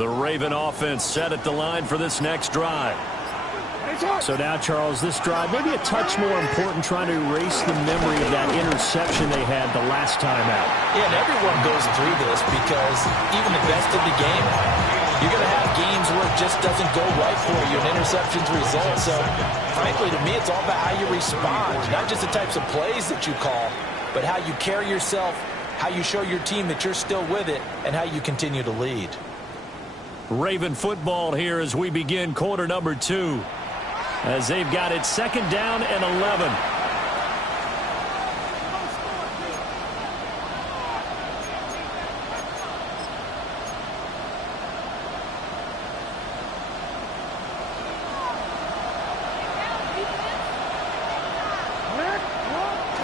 The Raven offense set at the line for this next drive. So now, Charles, this drive maybe a touch more important, trying to erase the memory of that interception they had the last time out. Yeah, and everyone goes through this because even the best in the game, you're going to have games where it just doesn't go right for you, and interceptions result. So, frankly, to me, it's all about how you respond, not just the types of plays that you call, but how you carry yourself, how you show your team that you're still with it, and how you continue to lead. Raven football here as we begin quarter number 2. As they've got it second down and 11.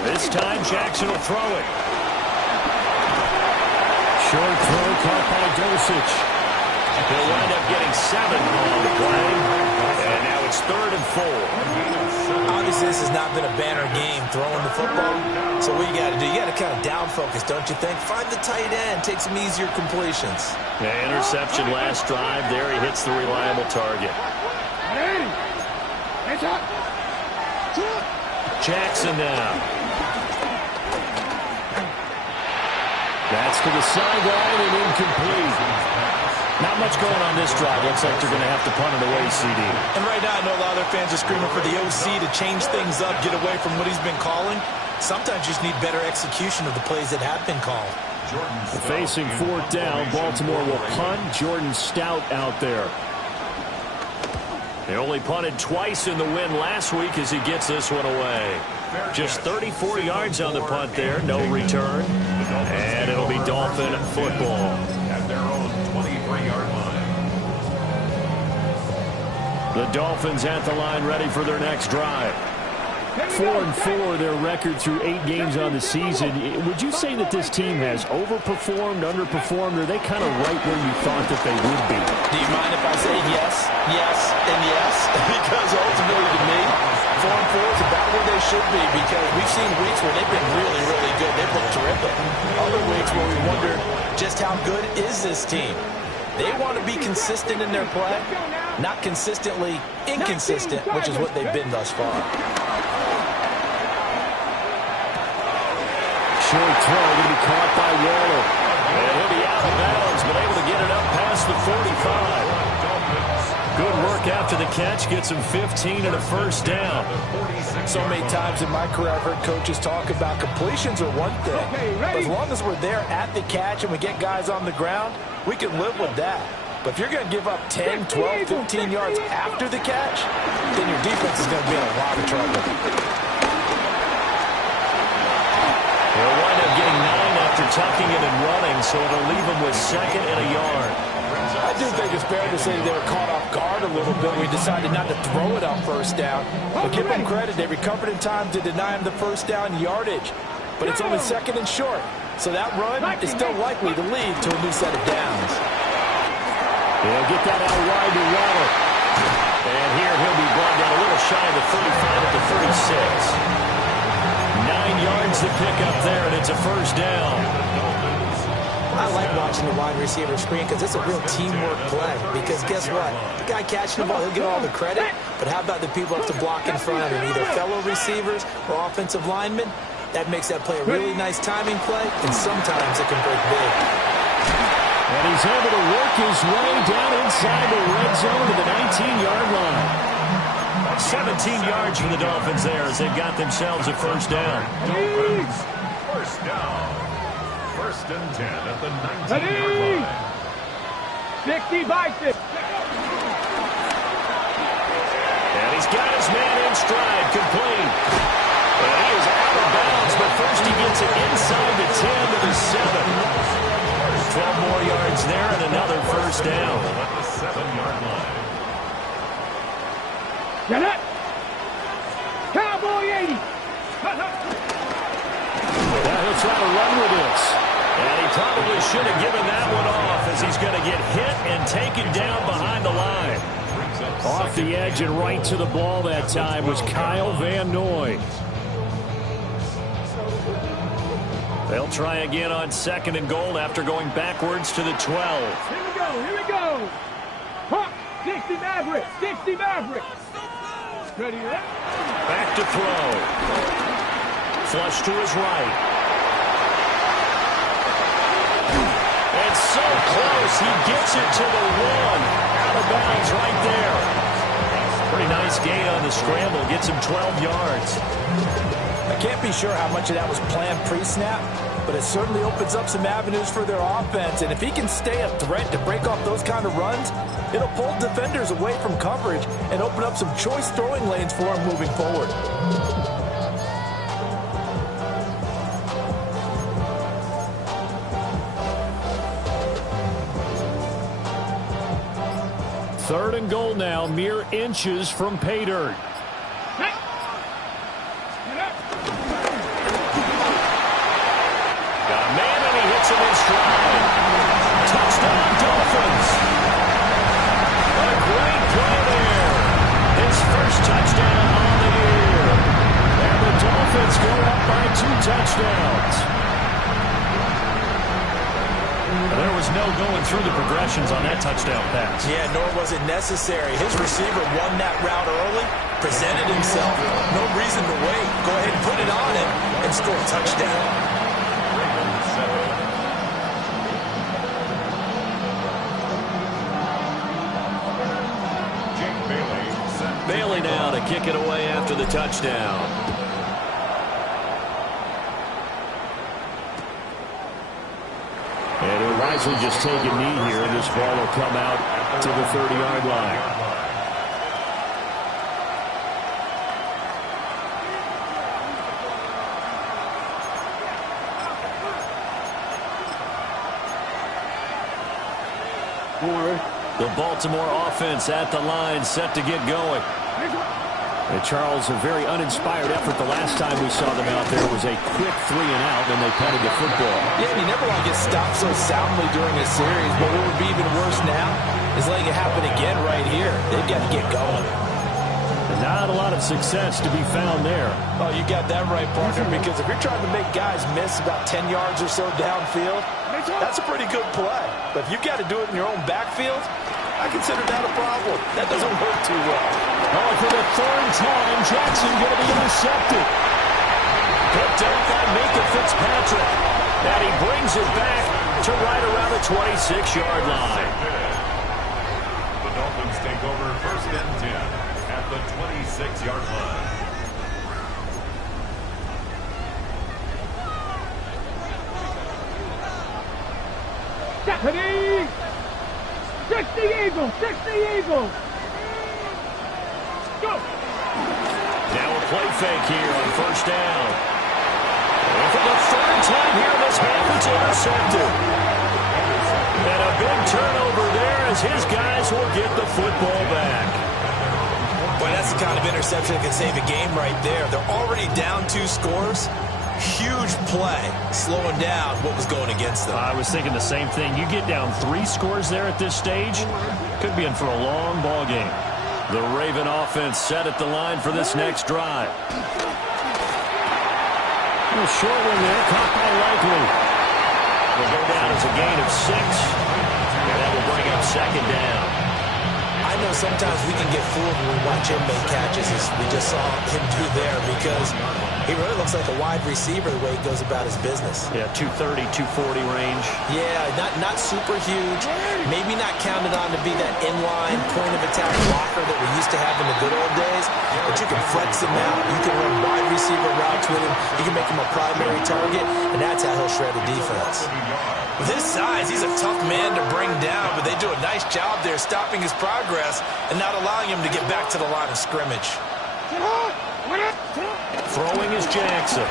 This time Jackson will throw it. Short throw caught by Dulcich. He'll wind up getting 7 on the play. And now it's 3rd and 4. Obviously, this has not been a banner game throwing the football. So what you got to do, you got to kind of down focus, don't you think? Find the tight end, take some easier completions. The interception last drive. There he hits the reliable target. Jackson now. That's to the sideline and incomplete. Not much going on this drive. Looks like they're going to have to punt it away, CD. And right now, I know a lot of their fans are screaming for the OC to change things up, get away from what he's been calling. Sometimes you just need better execution of the plays that have been called. Facing 4th down, Baltimore will punt. Jordan Stout out there. They only punted twice in the win last week as he gets this one away. Just 34 yards on the punt there, no return. And it'll be Dolphin football. At their own 23-yard line. The Dolphins at the line ready for their next drive. 4-4 their record through 8 games on the season. Would you say that this team has overperformed, underperformed, or are they kind of right where you thought that they would be? Do you mind if I say yes, yes, and yes? Because ultimately to me, 4-4 is about where they should be, because we've seen weeks where they've been really, really good. They've looked terrific. Other weeks where we wonder just how good is this team. They want to be consistent in their play, not consistently inconsistent, which is what they've been thus far. Short throw going to be caught by Waller. And he'll be out of bounds, but able to get it up past the 45. Good work after the catch. Gets him 15 and a first down. So many times in my career I've heard coaches talk about completions are one thing. But as long as we're there at the catch and we get guys on the ground, we can live with that. But if you're going to give up 10, 12, 15 yards after the catch, then your defense is going to be in a lot of trouble. He'll wind up getting 9 after tucking it and running, so it'll leave him with 2nd and a yard. I do think it's fair to say they were caught off guard a little bit. We decided not to throw it on first down. But give them credit. They recovered in time to deny him the first down yardage. But it's only 2nd and short. So that run is still likely to lead to a new set of downs. They'll get that out wide to Waller. And here he'll be brought down a little shy of the 35 at the 36. 9 yards to pick up there, and it's a first down. I like watching the wide receiver screen because it's a real teamwork play. Because guess what? The guy catching the ball, he'll get all the credit. But how about the people up to block in front of him, either fellow receivers or offensive linemen? That makes that play a really nice timing play, and sometimes it can break big. And he's able to work his way down inside the red zone to the 19-yard line. 17 yards for the Dolphins there as they've got themselves a first down. Dolphins, first down. 1st and 10 at the 19-yard line. 60 by 50. And he's got his man in stride, complete. And he is out of bounds, but first he gets it inside the 10 to the 7. 12 more yards there and another first down. At the 7-yard line. Get it. Cowboy 80. Now he'll try to run with this. And he probably should have given that one off as he's going to get hit and taken down behind the line. Off the edge and right to the ball that time was Kyle Van Noy. They'll try again on 2nd and goal after going backwards to the 12. Here we go. Huh. 60 Maverick. 60 Maverick. Ready to Back to throw. Flush to his right. And so close. He gets it to the 1. Out of bounds right there. Pretty nice gain on the scramble. Gets him 12 yards. I can't be sure how much of that was planned pre-snap, but it certainly opens up some avenues for their offense. And if he can stay a threat to break off those kind of runs, it'll pull defenders away from coverage and open up some choice throwing lanes for him moving forward. Third and goal now, mere inches from pay dirt. Hits him in stride. Touchdown, Dolphins. A great play there. His first touchdown on the year. And the Dolphins go up by 2 touchdowns. There was no going through the progressions on that touchdown pass. Yeah, nor was it necessary. His receiver won that route early, presented himself. No reason to wait. Go ahead and put it on him and score a touchdown. Bailey now to kick it away after the touchdown. And he'll wisely just take a knee here, and this ball will come out to the 30-yard line. The Baltimore offense at the line, set to get going. And Charles, a very uninspired effort the last time we saw them out there. It was a quick 3 and out, and they punted the football. Yeah, and you never want to get stopped so soundly during a series, but what would be even worse now is letting it happen again right here. They've got to get going. And not a lot of success to be found there. Oh, you got that right, partner, because if you're trying to make guys miss about 10 yards or so downfield, that's a pretty good play. But if you've got to do it in your own backfield, I consider that a problem. That doesn't work too well. Oh, for the 3rd time, Jackson going to be intercepted. Picked up by Minka Fitzpatrick. And he brings it back to right around the 26-yard line. The Dolphins take over 1st and 10 at the 26-yard line. Stephanie! 60 Eagles! 60 Eagles! Go! Now a play fake here on 1st down. And for the 3rd time here in this half, it's intercepted. And a big turnover there as his guys will get the football back. Boy, that's the kind of interception that can save a game right there. They're already down 2 scores. Huge play, slowing down what was going against them. I was thinking the same thing. You get down 3 scores there at this stage, could be in for a long ball game. The Raven offense set at the line for this next drive. A short one there, caught by Likely. Will go down as a gain of 6, and that will bring up 2nd down. I know sometimes we can get fooled when we watch him make catches, as we just saw him do there, because he really looks like a wide receiver the way he goes about his business. Yeah, 230, 240 range. Yeah, not super huge. Maybe not counted on to be that inline point-of-attack blocker that we used to have in the good old days, but you can flex him out. You can run wide receiver routes with him. You can make him a primary target, and that's how he'll shred a defense. With his size, he's a tough man to bring down, but they do a nice job there stopping his progress and not allowing him to get back to the line of scrimmage. Throwing is Jackson.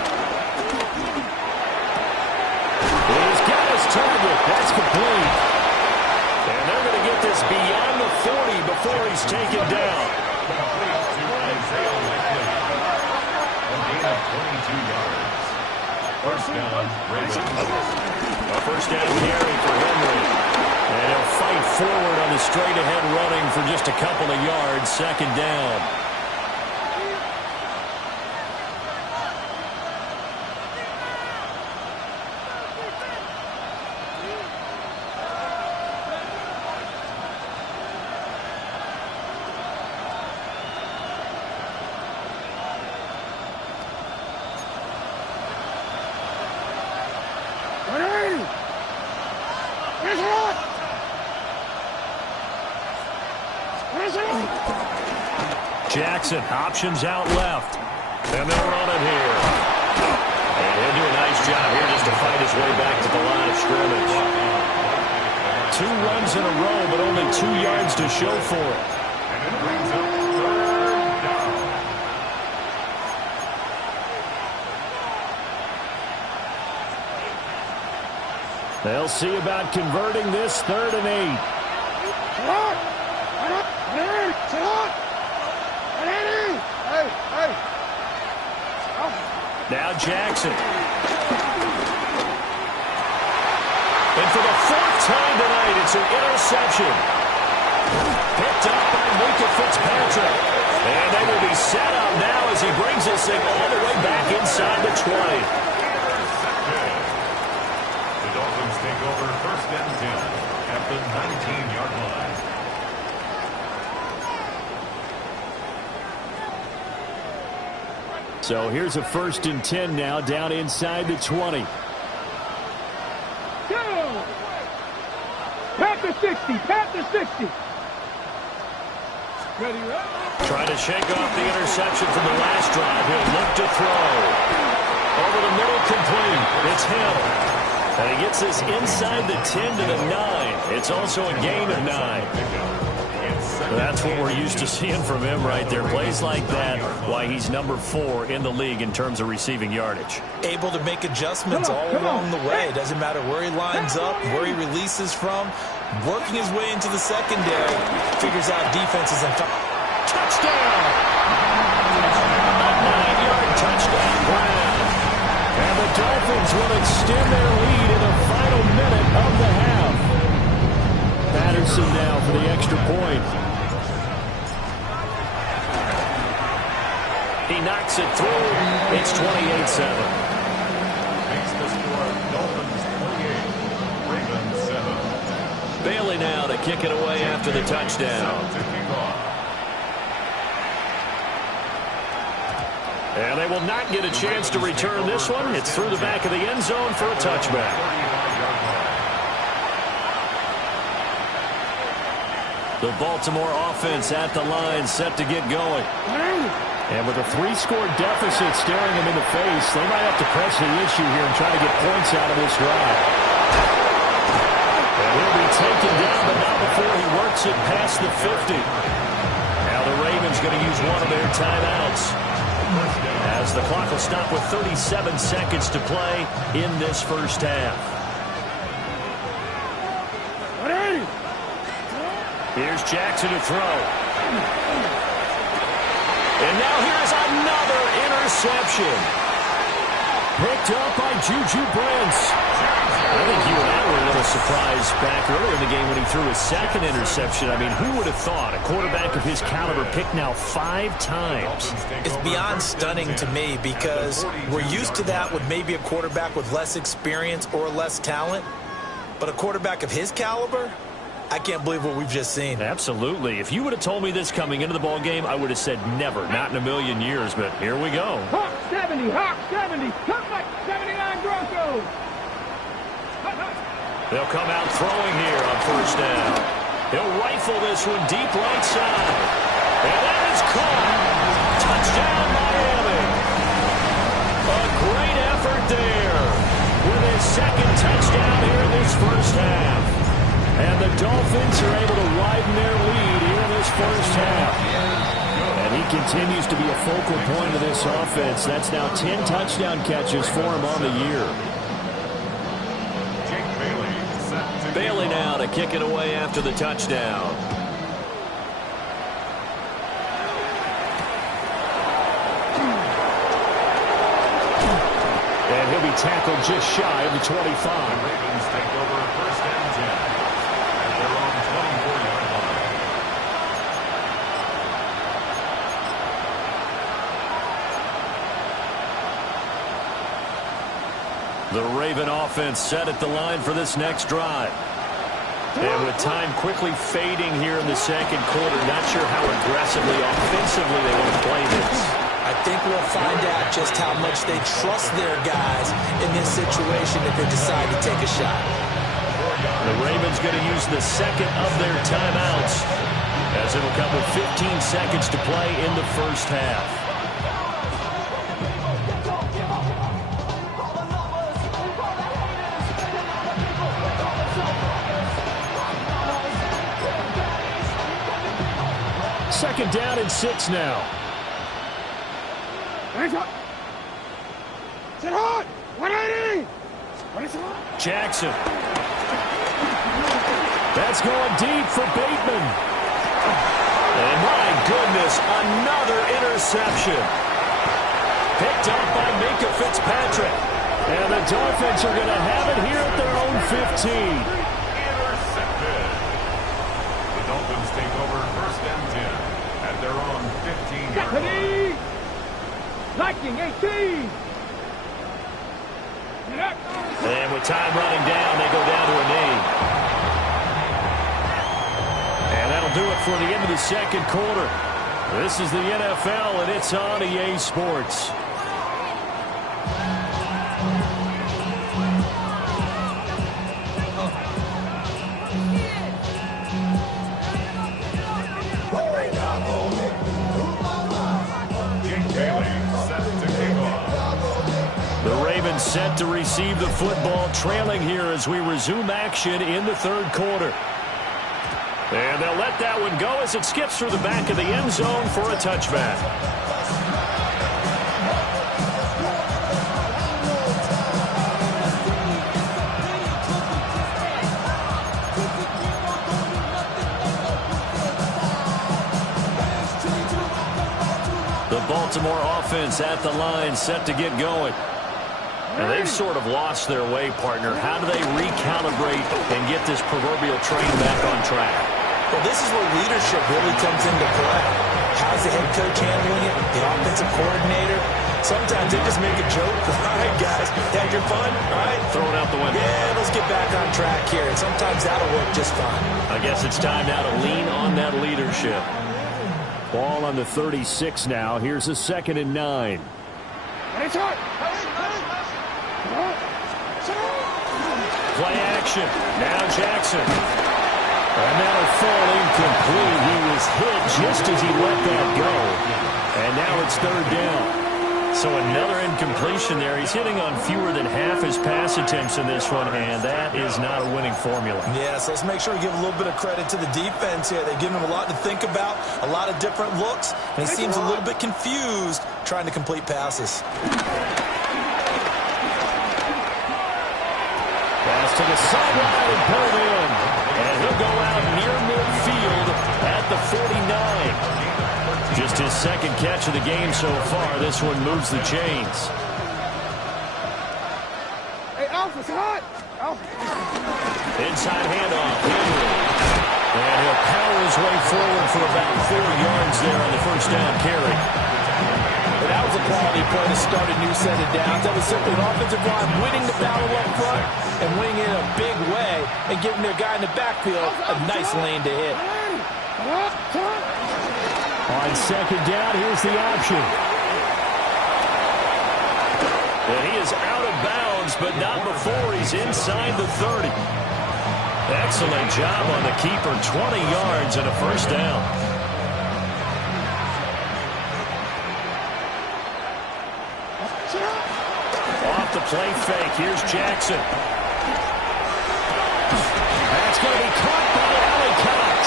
He's got his target. That's complete. And they're going to get this beyond the 40 before he's taken down. First down, Ravens. A 1st down carry for Henry. And he'll fight forward on the straight-ahead running for just a couple of yards. 2nd down. Jackson, options out left. And they'll run it here. And he'll do a nice job here just to fight his way back to the line of scrimmage. 2 runs in a row, but only 2 yards to show for it. And it brings up 3rd down. They'll see about converting this 3rd and 8. Now Jackson. And for the 4th time tonight, it's an interception. Picked up by Minkah Fitzpatrick. And they will be set up now as he brings this thing all the way back inside the 20. The Dolphins take over 1st and 10 at the 19-yard line. So here's a 1st and 10 now down inside the 20. Pat the 60. Pat the 60. Ready, right? Trying to shake off the interception from the last drive. He'll look to throw. Over the middle, complete. It's Hill. And he gets this inside the 10 to the 9. It's also a gain of 9. That's what we're used to seeing from him right there. Plays like that, why he's number 4 in the league in terms of receiving yardage. Able to make adjustments all along the way. It doesn't matter where he lines up, where he releases from. Working his way into the secondary, figures out defenses and touchdown! A 9-yard touchdown Brown. And the Dolphins will extend their lead in the final minute of the half. Patterson now for the extra point. He knocks it through. It's 28-7. Makes the score Dolphins 28, Ravens 7. Bailey now to kick it away after the touchdown. And they will not get a chance to return this one. It's through the back of the end zone for a touchback. The Baltimore offense at the line, set to get going. And with a 3-score deficit staring them in the face, they might have to press the issue here and try to get points out of this drive. And he'll be taken down, but not before he works it past the 50. Now the Ravens going to use one of their timeouts, as the clock will stop with 37 seconds to play in this first half. Here's Jackson to throw. And now here's another interception. Picked up by Juju Brents. I think you and I were a little surprised back earlier in the game when he threw his 2nd interception. I mean, who would have thought a quarterback of his caliber picked now 5 times? It's beyond stunning to me because we're used to that with maybe a quarterback with less experience or less talent. But a quarterback of his caliber, I can't believe what we've just seen. Absolutely. If you would have told me this coming into the ball game, I would have said never, not in a million years. But here we go. Hawk 70, Hawk 70, come back 79 Broncos. They'll come out throwing here on 1st down. He'll rifle this one deep right side. And that is caught. Touchdown, Miami. A great effort there with his 2nd touchdown here in this first half. And the Dolphins are able to widen their lead here in this first half. And he continues to be a focal point of this offense. That's now 10 touchdown catches for him on the year. Bailey now to kick it away after the touchdown. And he'll be tackled just shy of the 25. The Ravens take over 1st and 10 at their own 24-yard line. The Raven offense set at the line for this next drive. And with time quickly fading here in the 2nd quarter, not sure how aggressively, offensively they want to play this. I think we'll find out just how much they trust their guys in this situation if they decide to take a shot. The Ravens going to use the 2nd of their timeouts as it'll come with 15 seconds to play in the first half. Second down and 6 now. Jackson. That's going deep for Bateman. And my goodness, another interception. Picked up by Minkah Fitzpatrick. And the Dolphins are going to have it here at their own 15. Intercepted. The Dolphins take over first and 10 at their own 15-yard line. Lightning 18. And with time running down, they go down to a knee. And that'll do it for the end of the second quarter. This is the NFL, and it's on EA Sports. Set to receive the football, trailing here as we resume action in the third quarter. And they'll let that one go as it skips through the back of the end zone for a touchback. The Baltimore offense at the line, set to get going. And they've sort of lost their way, partner. How do they recalibrate and get this proverbial train back on track? Well, this is where leadership really comes into play. How's the head coach handling it? The offensive coordinator? Sometimes they just make a joke. All right, guys, had your fun? All right. Throw it out the window. Yeah, let's get back on track here. And sometimes that'll work just fine. I guess it's time now to lean on that leadership. Ball on the 36 now. Here's a 2nd and 9. Play action. Now Jackson. And that'll fall incomplete. He was hit just as he let that go. And now it's 3rd down. So another incompletion there. He's hitting on fewer than half his pass attempts in this one, and that is not a winning formula. Yeah, so let's make sure we give a little bit of credit to the defense here. They've given him a lot to think about, a lot of different looks, and he seems a little bit confused trying to complete passes. Pass to the sideline and pulled in. And he'll go out near midfield at the 49. Just his 2nd catch of the game so far. This one moves the chains. Hey, Alpha's hot. Inside handoff. Henry. And he'll power his way forward for about 4 yards there on the first down carry. But that was a quality play to start a new set of downs. That was simply an offensive line winning the battle up front and winning it in a big way and giving their guy in the backfield a nice lane to hit. On 2nd down, here's the option. And he is out of bounds, but not before he's inside the 30. Excellent job on the keeper. 20 yards and a first down. Off the play fake. Here's Jackson. That's going to be caught by Allie Cox.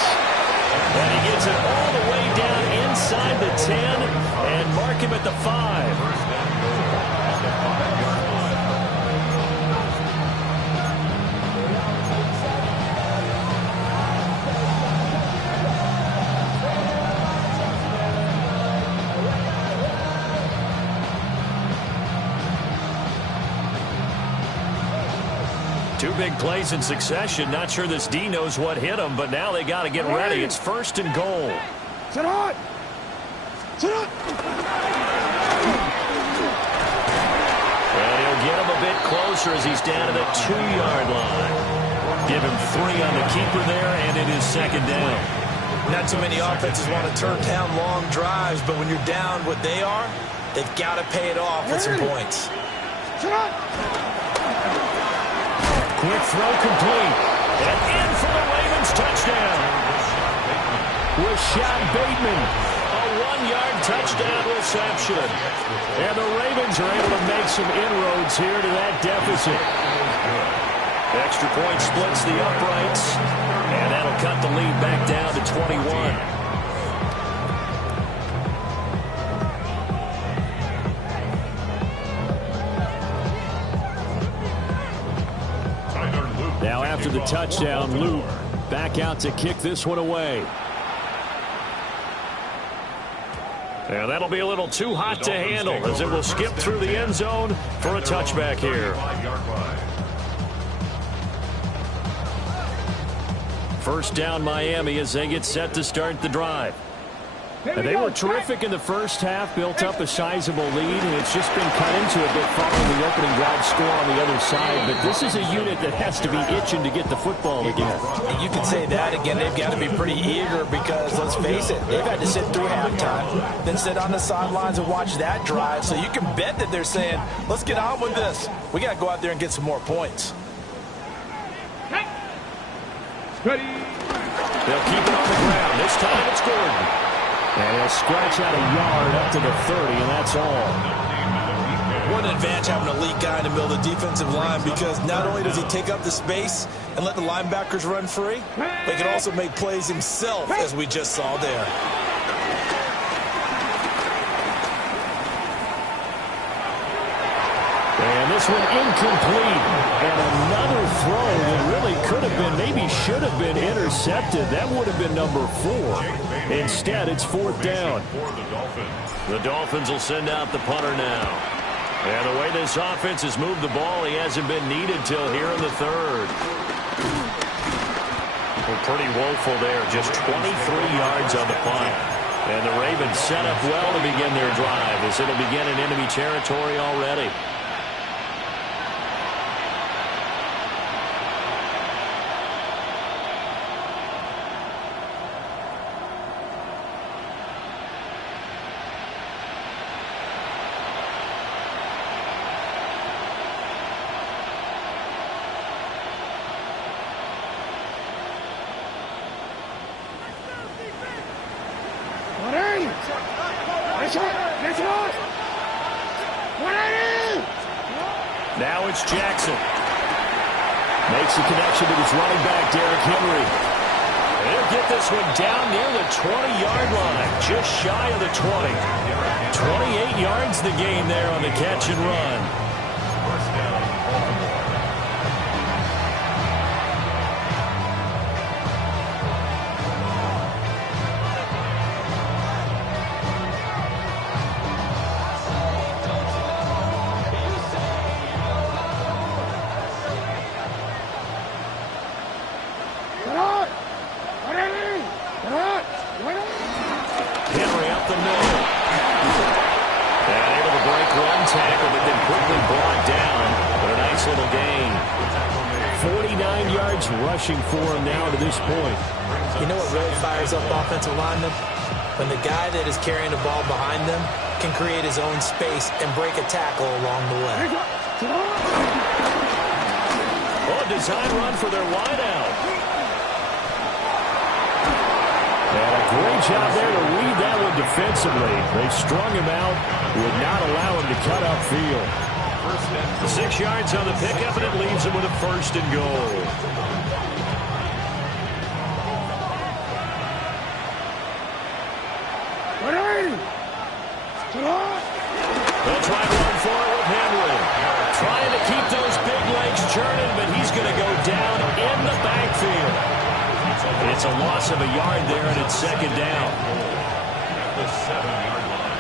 And he gets it all the way down inside the 10 and mark him at the 5. Two big plays in succession. Not sure this D knows what hit him, but now they got to get ready. It's 1st and goal. Sit on. Sit on. And he'll get him a bit closer as he's down to the 2-yard line. Give him 3 on the keeper there, and it is 2nd down. Not too many offenses want to turn down long drives, but when you're down what they are, they've got to pay it off with some points. Sit on. Quick throw complete. And in for the Ravens touchdown. Rashad Bateman. A 1-yard touchdown reception. And the Ravens are able to make some inroads here to that deficit. Extra point splits the uprights. And that'll cut the lead back down to 21. Now after the touchdown, Luke back out to kick this one away. And that'll be a little too hot to handle as it will skip through the end zone for a touchback here. First down Miami as they get set to start the drive. And they were terrific in the first half, built up a sizable lead, and it's just been cut into a bit following the opening drive score on the other side. But this is a unit that has to be itching to get the football again. You can say that again. They've got to be pretty eager because, let's face it, they've had to sit through halftime, then sit on the sidelines and watch that drive. So you can bet that they're saying, let's get on with this. We got to go out there and get some more points. Ready. They'll keep it on the ground. This time it's Gordon. And he'll scratch out a yard up to the 30, and that's all. What an advantage having an elite guy in the middle of the defensive line, because not only does he take up the space and let the linebackers run free, but he can also make plays himself, as we just saw there. And this one incomplete. And another throw that really could have been, maybe should have been intercepted. That would have been number 4. Instead, it's 4th down. The Dolphins will send out the punter now. And the way this offense has moved the ball, he hasn't been needed till here in the third. Well, pretty woeful there. Just 23 yards on the punt. And the Ravens set up well to begin their drive as it'll begin in enemy territory already. Now it's Jackson. Makes the connection to his running back, Derrick Henry. He'll get this one down near the 20-yard line, just shy of the 20. 28 yards the gain there on the catch and run. First down. Henry up the middle. And able to break one tackle, but then quickly brought down. But a nice little gain. 49 yards rushing for him now to this point. You know what really fires up offensive linemen? When the guy that is carrying the ball behind them can create his own space and break a tackle along the way. Oh, a design run for their wideout. And a great job there to read that one defensively. They strung him out, would not allow him to cut upfield. 6 yards on the pickup, and it leaves him with a 1st and goal. They'll try to run for it with Henry. Trying to keep those big legs churning, but he's going to go down in the backfield. It's a loss of a yard there, and it's 2nd down. The 7-yard line.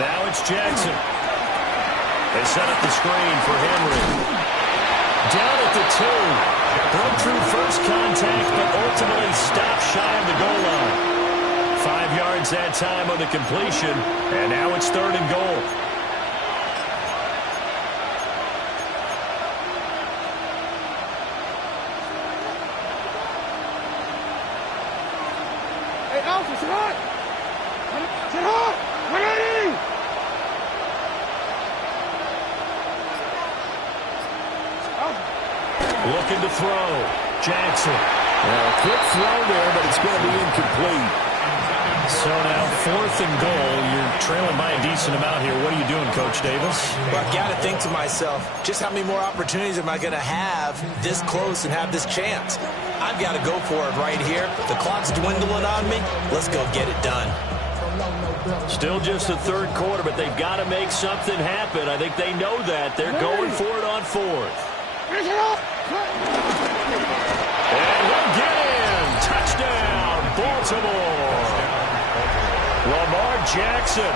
Now it's Jackson. They set up the screen for Henry. Down at the 2. Broke through first contact, but ultimately stopped shy of the goal line. 5 yards that time on the completion, and now it's 3rd and goal. Hey, Alpha, sit hot! Sit hot! 180! Looking to throw. Jackson. Well, quick throw there, but it's going to be incomplete. So now 4th and goal. You're trailing by a decent amount here. What are you doing, Coach Davis? Well, I've got to think to myself, just how many more opportunities am I going to have this close and have this chance? I've got to go for it right here. The clock's dwindling on me. Let's go get it done. Still just the 3rd quarter, but they've got to make something happen. I think they know that. They're going for it on 4th. And he'll get in. Touchdown, Baltimore. Lamar Jackson,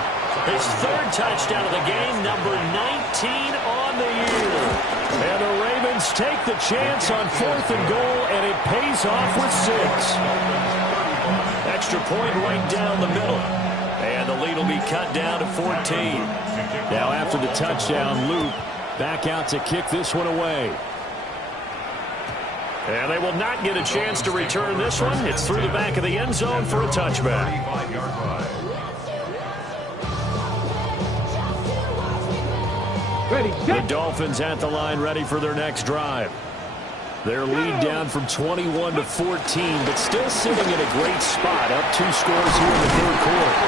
his 3rd touchdown of the game, number 19 on the year. And the Ravens take the chance on 4th and goal, and it pays off with 6. Extra point right down the middle. And the lead will be cut down to 14. Now after the touchdown, Luke back out to kick this one away. And they will not get a chance to return this one. It's through the back of the end zone for a touchback. Ready, The Dolphins at the line, ready for their next drive. Their lead down from 21 to 14, but still sitting in a great spot, up 2 scores here in the 3rd quarter.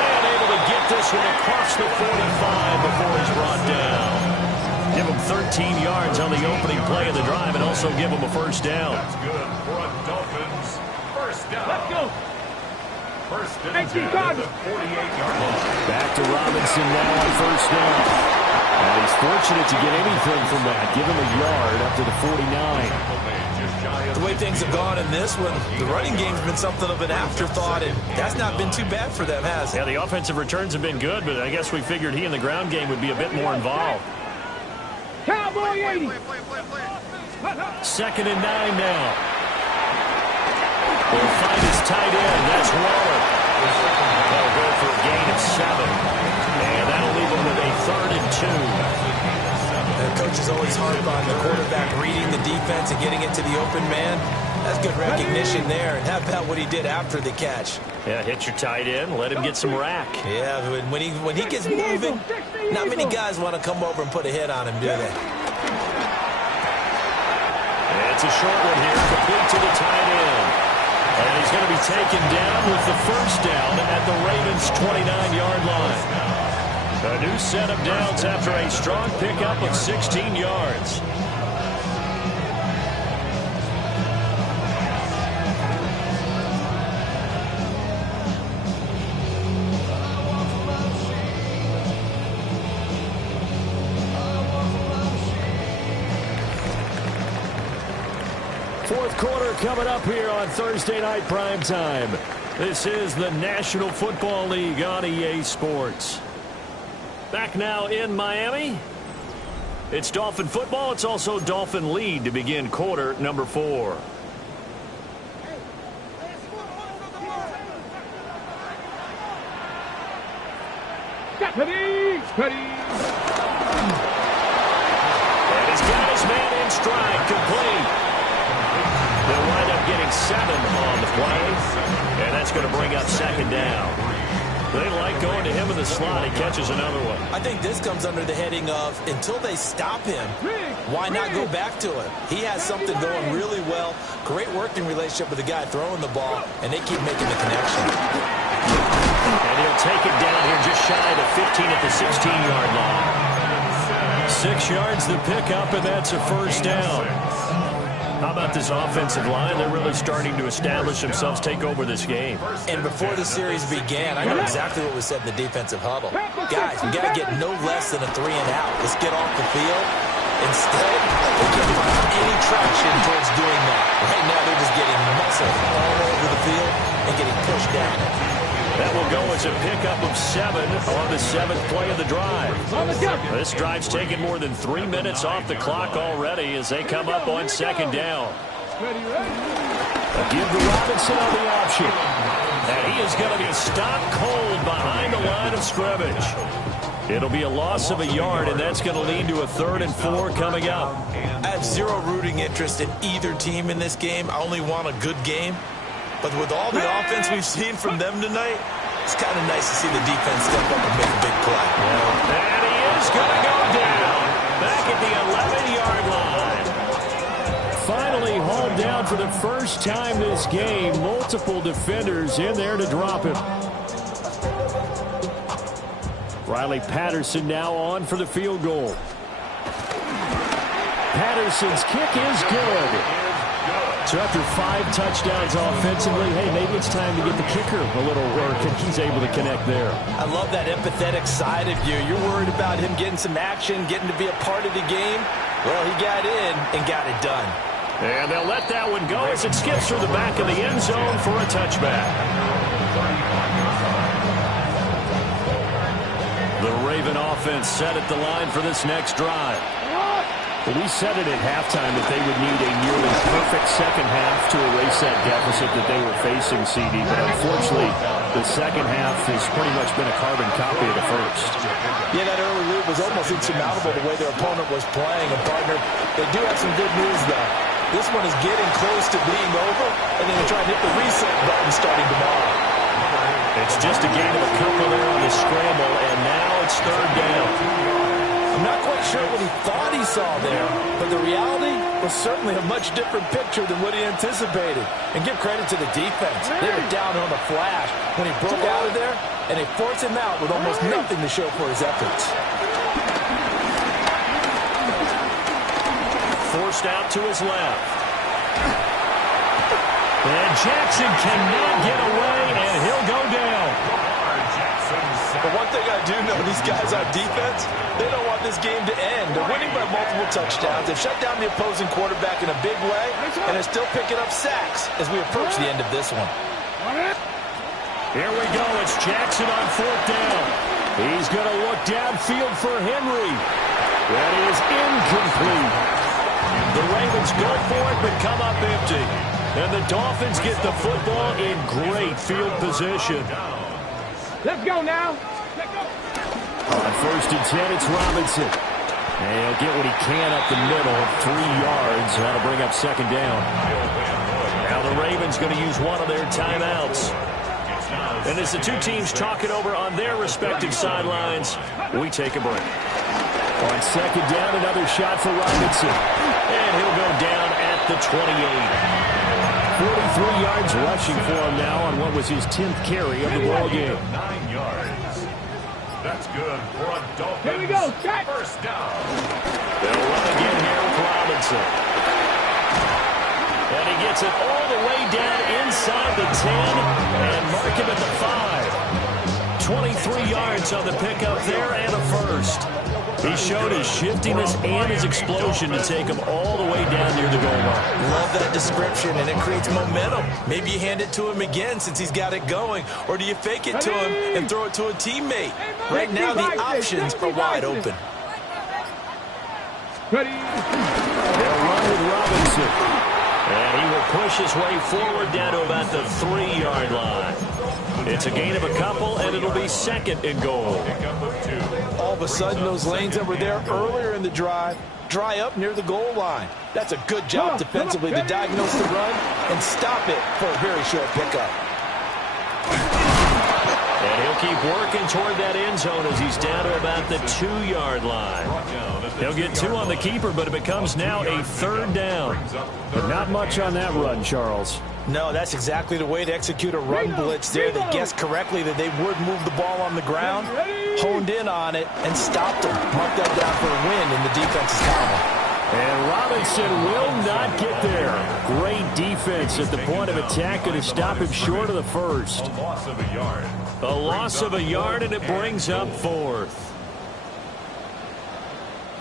And able to get this one across the 45 before he's brought down. Give him 13 yards on the opening play of the drive and also give him a first down. That's good for a Dolphins first down. Let's go. First and 10 at the 48-yard line. Back to Robinson now on first down. And he's fortunate to get anything from that. Give him a yard up to the 49. The way things have gone in this one, the running game's been something of an afterthought, and that's not been too bad for them, has it? Yeah, the offensive returns have been good, but I guess we figured he in the ground game would be a bit more involved. Cowboy 80. 2nd and 9 now. He'll find his tight end. That's Waller. That'll go for a gain of 7. And that'll leave him with a 3rd and 2. The coach is always hard on the quarterback reading the defense and getting it to the open man. That's good recognition there. And how about what he did after the catch? Yeah, hit your tight end. Let him get some rack. Yeah, when he gets moving, not many guys want to come over and put a hit on him, do they? It's a short one here, complete to the tight end. And he's going to be taken down with the first down at the Ravens' 29-yard line. A new set of downs after a strong pickup of 16 yards. Fourth quarter coming up here on Thursday Night Primetime. This is the National Football League on EA Sports. Back now in Miami. It's Dolphin football. It's also Dolphin lead to begin quarter number 4. Ready, ready. And he's got his man in stride, complete. They'll wind up getting 7 on the play, and that's going to bring up 2nd down. They like going to him in the slot. He catches another one. I think this comes under the heading of until they stop him, why not go back to him? He has something going really well, great working relationship with the guy throwing the ball, and they keep making the connection. And he'll take it down here just shy of the 15 at the 16-yard line. 6 yards the pickup, and that's a first down. How about this offensive line? They're really starting to establish themselves, take over this game. And before the series began, I know exactly what was said in the defensive huddle. Guys, we got to get no less than a 3 and out. Let's get off the field. Instead, they can't find any traction towards doing that. Right now, they're just getting muscled all over the field and getting pushed down. That will go as a pickup of 7 on the 7th play of the drive. This drive's taken more than 3 minutes off the clock already as they come up on 2nd down. Give the Robinson on the option. And he is going to be stopped cold behind the line of scrimmage. It'll be a loss of a yard, and that's going to lead to a 3rd and 4 coming up. I have zero rooting interest in either team in this game. I only want a good game. But with all the offense we've seen from them tonight, it's kind of nice to see the defense step up and make a big play. And he is going to go down back at the 11-yard line. finally hauled down for the first time this game. Multiple defenders in there to drop him. Riley Patterson now on for the field goal. Patterson's kick is good. So after 5 touchdowns offensively, hey, maybe it's time to get the kicker a little work, and he's able to connect there. I love that empathetic side of you. You're worried about him getting some action, getting to be a part of the game. Well, he got in and got it done. And they'll let that one go as it skips through the back of the end zone for a touchback. The Raven offense set at the line for this next drive. We said it at halftime that they would need a nearly perfect second half to erase that deficit that they were facing, CD. But unfortunately, the second half has pretty much been a carbon copy of the first. Yeah, that early lead was almost insurmountable the way their opponent was playing. And, partner, they do have some good news, though. This one is getting close to being over, and then they try and hit the reset button starting tomorrow. It's just a gain of a couple there on the scramble, and now it's third down. I'm not quite sure what he thought he saw there, but the reality was certainly a much different picture than what he anticipated. And give credit to the defense. They were down on the flash when he broke out of there, and they forced him out with almost nothing to show for his efforts. Forced out to his left. And Jackson cannot get away, and he'll go down. But one thing I do know, these guys on defense, they don't want this game to end. They're winning by multiple touchdowns. They've shut down the opposing quarterback in a big way, and they're still picking up sacks as we approach the end of this one. Here we go. It's Jackson on 4th down. He's going to look downfield for Henry. That is incomplete. The Ravens go for it, but come up empty. And the Dolphins get the football in great field position. Let's go now. Let's go. On 1st and 10, it's Robinson. And he'll get what he can up the middle, 3 yards. That'll bring up 2nd down. Now the Ravens going to use one of their timeouts. And as the two teams talk it over on their respective sidelines, we take a break. On 2nd down, another shot for Robinson. And he'll go down at the 28. 43 yards rushing for him now on what was his 10th carry of the ball game. 9 yards. That's good for a Dolphins. Here we go. Check. First down. They'll run again here with Robinson. And he gets it all the way down inside the 10 and mark him at the 5. 23 yards on the pickup there and a first. He showed his shiftiness and his explosion to take him all the way down near the goal line. Love that description, and it creates momentum. Maybe you hand it to him again since he's got it going, or do you fake it to him and throw it to a teammate? Right now, the options are wide open. Ready? They'll run with Robinson. And he will push his way forward down to about the 3-yard line. It's a gain of a couple, and it'll be 2nd and goal. All of a sudden, those lanes that were there earlier in the drive dry up near the goal line. That's a good job defensively to diagnose the run and stop it for a very short pickup. And he'll keep working toward that end zone as he's down to about the 2-yard line. He'll get 2 on the keeper, but it becomes now a 3rd down. But not much on that run, Charles. No, that's exactly the way to execute a run blitz there. They guessed correctly that they would move the ball on the ground, honed in on it, and stopped them. Mark that down for a win in the defense's column. And Robinson will not get there. Great defense at the point of attack, going to stop him short of the first. A loss of a yard. A loss of a yard, and it brings up 4th.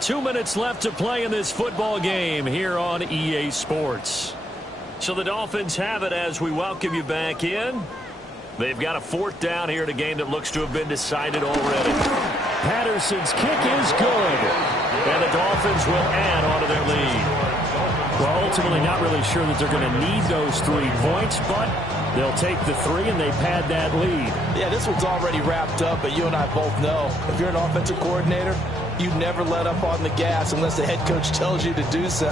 2 minutes left to play in this football game here on EA Sports. So the Dolphins have it as we welcome you back in. They've got a 4th down here in a game that looks to have been decided already. Patterson's kick is good. And the Dolphins will add on to their lead. Well, ultimately not really sure that they're going to need those 3 points, but they'll take the 3 and they pad that lead. Yeah, this one's already wrapped up, but you and I both know if you're an offensive coordinator, you never let up on the gas unless the head coach tells you to do so.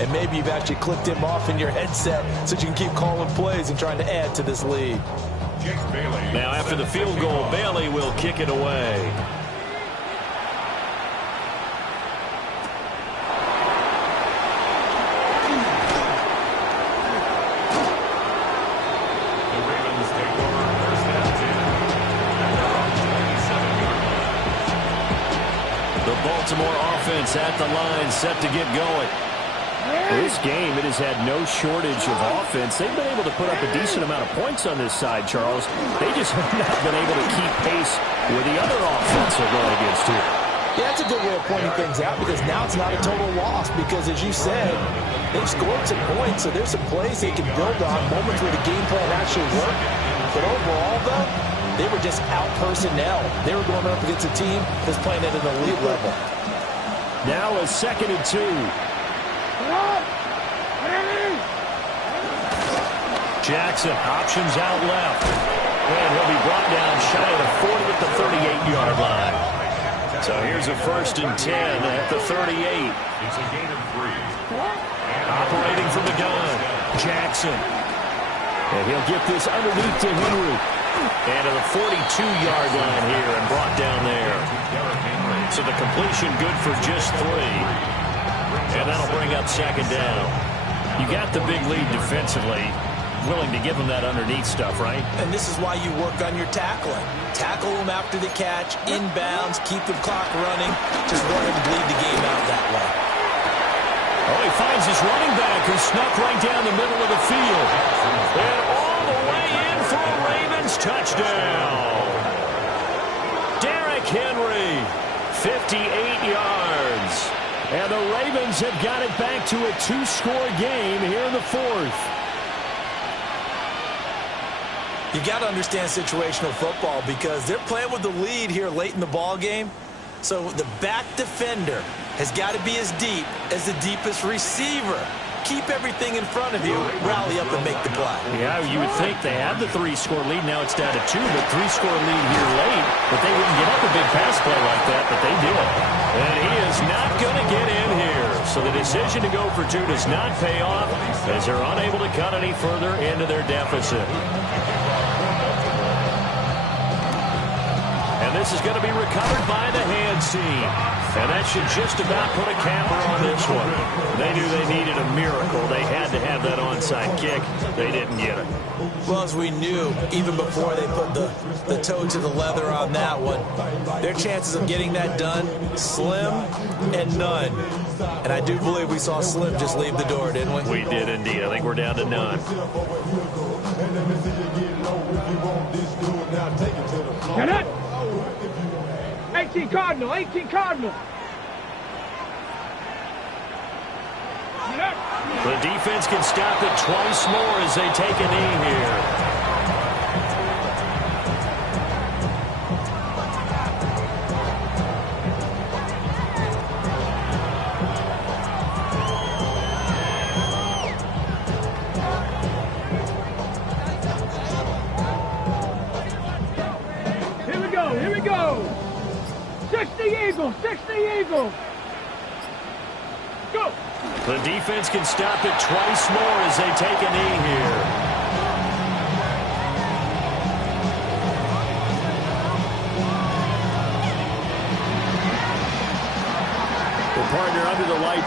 And maybe you've actually clicked him off in your headset so you can keep calling plays and trying to add to this lead. Now after the field goal, Bailey will kick it away. Baltimore offense at the line, set to get going. This game, it has had no shortage of offense. They've been able to put up a decent amount of points on this side, Charles. They just have not been able to keep pace with the other offense they're going against here. Yeah, that's a good way of pointing things out because now it's not a total loss because, as you said, they've scored some points, so there's some plays they can build on, moments where the game plan actually worked. But overall, though, they were just out personnel. They were going up against a team that's playing at an elite level. Now a 2nd and 2. Jackson options out left. And he'll be brought down shy of the 40 at the 38-yard line. So here's a 1st and 10 at the 38. It's a gain of 3. Operating from the gun, Jackson. And he'll get this underneath to Henry. And to the 42-yard line here and brought down there. So the completion good for just 3. And that'll bring up 2nd down. You got the big lead defensively. Willing to give them that underneath stuff, right? And this is why you work on your tackling. Tackle them after the catch, inbounds, keep the clock running. Just want him to bleed the game out that way. Oh, he finds his running back who snuck right down the middle of the field. And all the way in for a Ravens touchdown. Derrick Henry, 58 yards. And the Ravens have got it back to a 2-score game here in the 4th. You got to understand situational football because they're playing with the lead here late in the ball game. So the back defender has got to be as deep as the deepest receiver. Keep everything in front of you, rally up and make the play. Yeah, you would think they had the 3-score lead. Now it's down to 2, but 3-score lead here late. But they wouldn't get up a big pass play like that, but they did. And he is not going to get in here. So the decision to go for 2 does not pay off as they're unable to cut any further into their deficit. And this is going to be recovered by the hands team. And that should just about put a capper on this one. They knew they needed a miracle. They had to have that onside kick. They didn't get it. Well, as we knew, even before they put the toe to the leather on that one, their chances of getting that done, slim and none. And I do believe we saw Slim just leave the door, didn't we? We did indeed. I think we're down to none. Get it! 18 Cardinal, 18 Cardinal. The defense can stop it twice more as they take a knee here. Here we go. 60 Eagles, 60 Eagles. Go. The defense can stop it twice more as they take a knee here. The partner under the lights